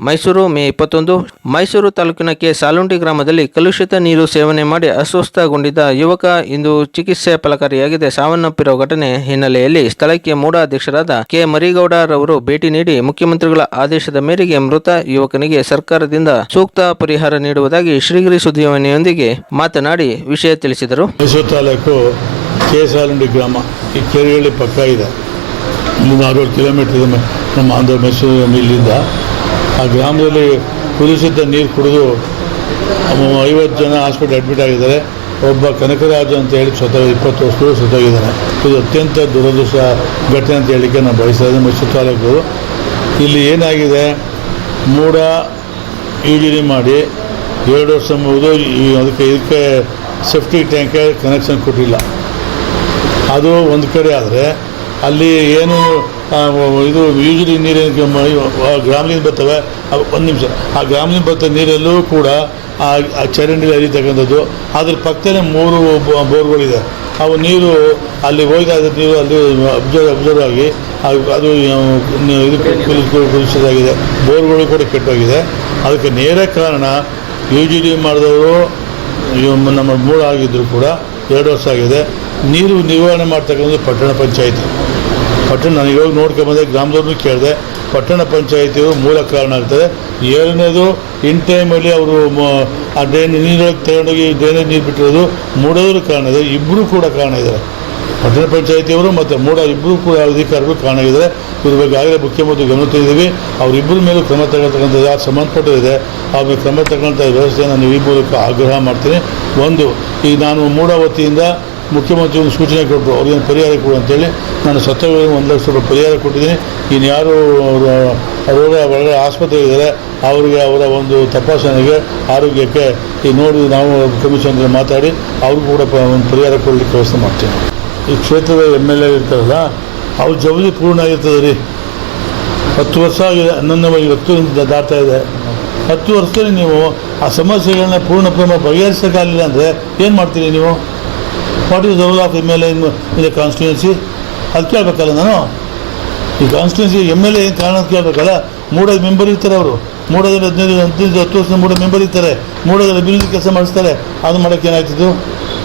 ಮೈಸೂರು, ಮೇ ಇಪ್ಪತ್ತೊಂದು. ಮೈಸೂರು ತಾಲೂಕಿನ ಕೆ. ಸಾಲುಂಡಿ ಗ್ರಾಮದಲ್ಲಿ ಕಲುಷಿತ ನೀರು ಸೇವನೆ ಮಾಡಿ ಅಸ್ವಸ್ಥಗೊಂಡಿದ್ದ ಯುವಕ ಇಂದು ಚಿಕಿತ್ಸೆ ಫಲಕಾರಿಯಾಗಿದೆ. ಸಾವನ್ನಪ್ಪಿರುವ ಘಟನೆ ಹಿನ್ನೆಲೆಯಲ್ಲಿ ಸ್ಥಳಕ್ಕೆ ಮೂಡ ಅಧ್ಯಕ್ಷರಾದ ಕೆ. ಮರಿಗೌಡರವರು ಭೇಟಿ ನೀಡಿ ಮುಖ್ಯಮಂತ್ರಿಗಳ ಆದೇಶದ ಮೇರೆಗೆ ಮೃತ ಯುವಕನಿಗೆ ಸರ್ಕಾರದಿಂದ ಸೂಕ್ತ ಪರಿಹಾರ ನೀಡುವುದಾಗಿ ಶ್ರೀಗಿರಿ ಸುದ್ದಿವಾಹಿನಿಯೊಂದಿಗೆ ಮಾತನಾಡಿ ವಿಷಯ ತಿಳಿಸಿದರು. ಮೈಸೂರು ತಾಲೂಕು ಕೆ. ಸಾಲುಂಡಿ ಗ್ರಾಮ. ಈ ಪಕ್ಕ ಇದೆ. ಕಿಲೋಮೀಟರ್ ನಮ್ಮ ಇಲ್ಲಿಂದ ಆ ಗ್ರಾಮದಲ್ಲಿ ಕುದಿಸಿದ್ದ ನೀರು ಕುಡಿದು ಐವತ್ತು ಜನ ಹಾಸ್ಪಿಟಲ್ ಅಡ್ಮಿಟ್ ಆಗಿದ್ದಾರೆ. ಒಬ್ಬ ಕನಕರಾಜ ಅಂತ ಹೇಳಿ ಸ್ವತಃ ಇಪ್ಪತ್ತು ವರ್ಷಗಳು ಸತ್ತೋಗಿದ್ದಾನೆ ಇದು ಅತ್ಯಂತ ದುರದೃಷ್ಟ ಘಟನೆ ಅಂತ ಹೇಳಲಿಕ್ಕೆ ನಾನು ಬಯಸ್ತಾ ಇದ್ದೀನಿ. ಮೈಸೂರು ತಾಲೂಕು ಇಲ್ಲಿ ಏನಾಗಿದೆ? ಮೂಡ ಯೂಜಿನಿ ಮಾಡಿ ಎರಡು ವರ್ಷ ಮುಗಿದು ಅದಕ್ಕೆ ಇದಕ್ಕೆ ಸೇಫ್ಟಿ ಟ್ಯಾಂಕ್ ಕನೆಕ್ಷನ್ ಕೊಟ್ಟಿಲ್ಲ. ಅದು ಒಂದು ಕಡೆ ಆದರೆ ಅಲ್ಲಿ ಏನು ಇದು ಯೂಜಲಿ ನೀರಿನ ಗ್ರಾಮದಿಂದ ಬರ್ತವೆ ಒಂದು ನಿಮಿಷ. ಆ ಗ್ರಾಮದಿಂದ ಬರ್ತ ನೀರಲ್ಲೂ ಕೂಡ ಆ ಚರಂಡಿ ಹರಿತಕ್ಕಂಥದ್ದು. ಅದ್ರ ಪಕ್ಕದಲ್ಲೇ ಮೂರು ಬೋರ್ಗಳಿದೆ. ಅವು ನೀರು ಅಲ್ಲಿ ಇದ್ದ ನೀರು ಅಲ್ಲಿ ಅಬ್ಸರ್ವ್ ಅಬ್ಸರ್ವ್ ಆಗಿ, ಅದು- ಇದು ಕುಲಿಸಿದಾಗಿದೆ. ಬೋರ್ಗಳು ಕೂಡ ಕೆಟ್ಟೋಗಿದೆ. ಅದಕ್ಕೆ ನೇರ ಕಾರಣ ಯು ಜಿ ಡಿ ಮಾಡಿದವರು ನಮ್ಮ ಮೂರು ಆಗಿದ್ದರೂ ಕೂಡ, ಎರಡು ವರ್ಷ ಆಗಿದೆ. ನೀರು ನಿರ್ವಹಣೆ ಮಾಡ್ತಕ್ಕಂಥದ್ದು ಪಟ್ಟಣ ಪಂಚಾಯಿತಿ. ಪಟ್ಟಣ ನಾನು ಇವಾಗ ನೋಡ್ಕೊಂಬಂದೆ ಗ್ರಾಮದವ್ರನ್ನೂ ಕೇಳಿದೆ, ಪಟ್ಟಣ ಪಂಚಾಯಿತಿಯವರು ಮೂಲ ಕಾರಣ ಆಗ್ತದೆ. ಏಳನೇದು ಇನ್ ಟೈಮಲ್ಲಿ ಅವರು ಆ ಡ್ರೈನ್, ನೀರೊಳಗೆ ತಗೊಂಡೋಗಿ ಡ್ರೈನೇಜ್ ನೀರು ಬಿಟ್ಟಿರೋದು ಮೂಡೋದ್ರ ಕಾರಣ ಇದೆ ಇಬ್ಬರೂ ಕೂಡ ಕಾರಣ ಇದ್ದಾರೆ ಪಟ್ಟಣ ಪಂಚಾಯಿತಿಯವರು ಮತ್ತು ಮೂಡ ಇಬ್ಬರು ಕೂಡ ಅಧಿಕಾರಿಗಳು ಕಾರಣ ಇದ್ದಾರೆ ಇದ್ರ ಬಗ್ಗೆ ಆಗಲೇ ಮುಖ್ಯಮಂತ್ರಿ ಗಮನ ತಂದಿದ್ದೀವಿ ಅವರಿಬ್ಬರ ಮೇಲೂ ಕ್ರಮ ತಗೊಳ್ತಕ್ಕಂಥ ಯಾರು ಸಂಬಂಧಪಟ್ಟಿದೆ ಅವ್ರಿಗೆ ಕ್ರಮ ತಗೊಳ್ಳೋಂಥ ವ್ಯವಸ್ಥೆಯನ್ನು ನೀವು ಈ ಮೂಲಕ ಆಗ್ರಹ ಮಾಡ್ತೀನಿ. ಒಂದು, ಈಗ ನಾನು ಮೂಡ ವತಿಯಿಂದ ಮುಖ್ಯಮಂತ್ರಿ ಒಂದು ಸೂಚನೆ ಕೊಟ್ಟರು ಅವ್ರಿಗೊಂದು ಪರಿಹಾರ ಕೊಡು ಅಂತೇಳಿ. ನಾನು ಸತ್ತವರಿಗೆ ಒಂದು ಲಕ್ಷ ರೂಪಾಯಿ ಪರಿಹಾರ ಕೊಟ್ಟಿದ್ದೀನಿ. ಇನ್ನು ಯಾರು ರೋಗ ಒಳಗಡೆ ಆಸ್ಪತ್ರೆ ಇದ್ದಾರೆ, ಅವರಿಗೆ ಅವರ ಒಂದು ತಪಾಸಣೆಗೆ, ಆರೋಗ್ಯಕ್ಕೆ ಈ ನೋಡಿ ನಾವು ಕಮಿಷನ್ ಮಾತಾಡಿ, ಅವ್ರಿಗೂ ಕೂಡ ಒಂದು ಪರಿಹಾರ ಕೊಡಲಿಕ್ಕೆ ವ್ಯವಸ್ಥೆ ಮಾಡ್ತೀನಿ. ಈ ಕ್ಷೇತ್ರದ ಎಂ ಎಲ್ ಎ ಇರ್ತಾರಲ್ಲ, ಅವ್ರ ಜವಳಿ ಪೂರ್ಣ ಆಗಿರ್ತದೆ ರೀ. ಹತ್ತು ವರ್ಷ ಆಗಿದೆ ಹನ್ನೊಂದು ಇವತ್ತು ದಾಟ್ತಾ ಇದೆ. ಹತ್ತು ವರ್ಷದಲ್ಲಿ ನೀವು ಆ ಸಮಸ್ಯೆಗಳನ್ನ ಪೂರ್ಣ ಪ್ರಮಾಣ ಬಗೆಹರಿಸೋಕ್ಕಾಗಲಿಲ್ಲ ಅಂದರೆ ಏನು ಮಾಡ್ತೀರಿ ನೀವು? What the role of M L A in in constituency ಅದು ಕೇಳಬೇಕಲ್ಲ ನಾನು. ಈ ಕಾನ್ಸ್ಟಿಟ್ಯೂನ್ಸಿ ಎಂ ಎಲ್ ಎ ಏನು ಕಾರಣ ಅಂತ ಕೇಳಬೇಕಲ್ಲ? ಮೂಡೋದು ಮೆಂಬರ್ ಇರ್ತಾರೆ ಅವರು. ಮೂಡೋದ್ರಲ್ಲಿ ಹದಿನೈದು ಹದಿನೈದು, ಹತ್ತು ವರ್ಷದ ಮೂಡ ಮೆಂಬರ್ ಇರ್ತಾರೆ. ಮೂಡೋದ್ರಲ್ಲಿ ಅಭಿವೃದ್ಧಿ ಕೆಲಸ ಮಾಡಿಸ್ತಾರೆ. ಅದು ಮಾಡೋಕ್ಕೆ ಏನಾಗ್ತಿದ್ದು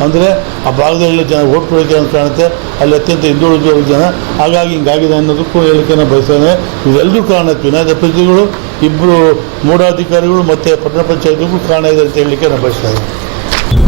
ಅಂದರೆ ಆ ಭಾಗದಲ್ಲಿ ಜನ ಓಟ್ ಕೊಡೋಕ್ಕೆ ಅಂತ ಕಾಣುತ್ತೆ? ಅಲ್ಲಿ ಅತ್ಯಂತ ಹಿಂದುಳಿದ ಜನ. ಹಾಗಾಗಿ ಹಿಂಗಾಗಿದೆ ಅನ್ನೋದಕ್ಕೂ ಹೇಳಿಕೆ ನಾನು ಬಯಸ್ತೇನೆ. ಇವೆಲ್ಲರೂ ಕಾರಣ ಚುನಾಯಿತ ಪ್ರತಿಗಳು ಇಬ್ಬರು ಮೂಢಾಧಿಕಾರಿಗಳು ಮತ್ತು ಪಟ್ಟಣ ಪಂಚಾಯತ್ಗೂ ಕಾರಣ ಇದೆ ಅಂತ ಹೇಳಲಿಕ್ಕೆ ನಾನು ಬಯಸ್ತಾ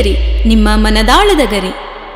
ಶ್ರೀಗರಿ ನಿಮ್ಮ ಮನದಾಳದ ಗರಿ.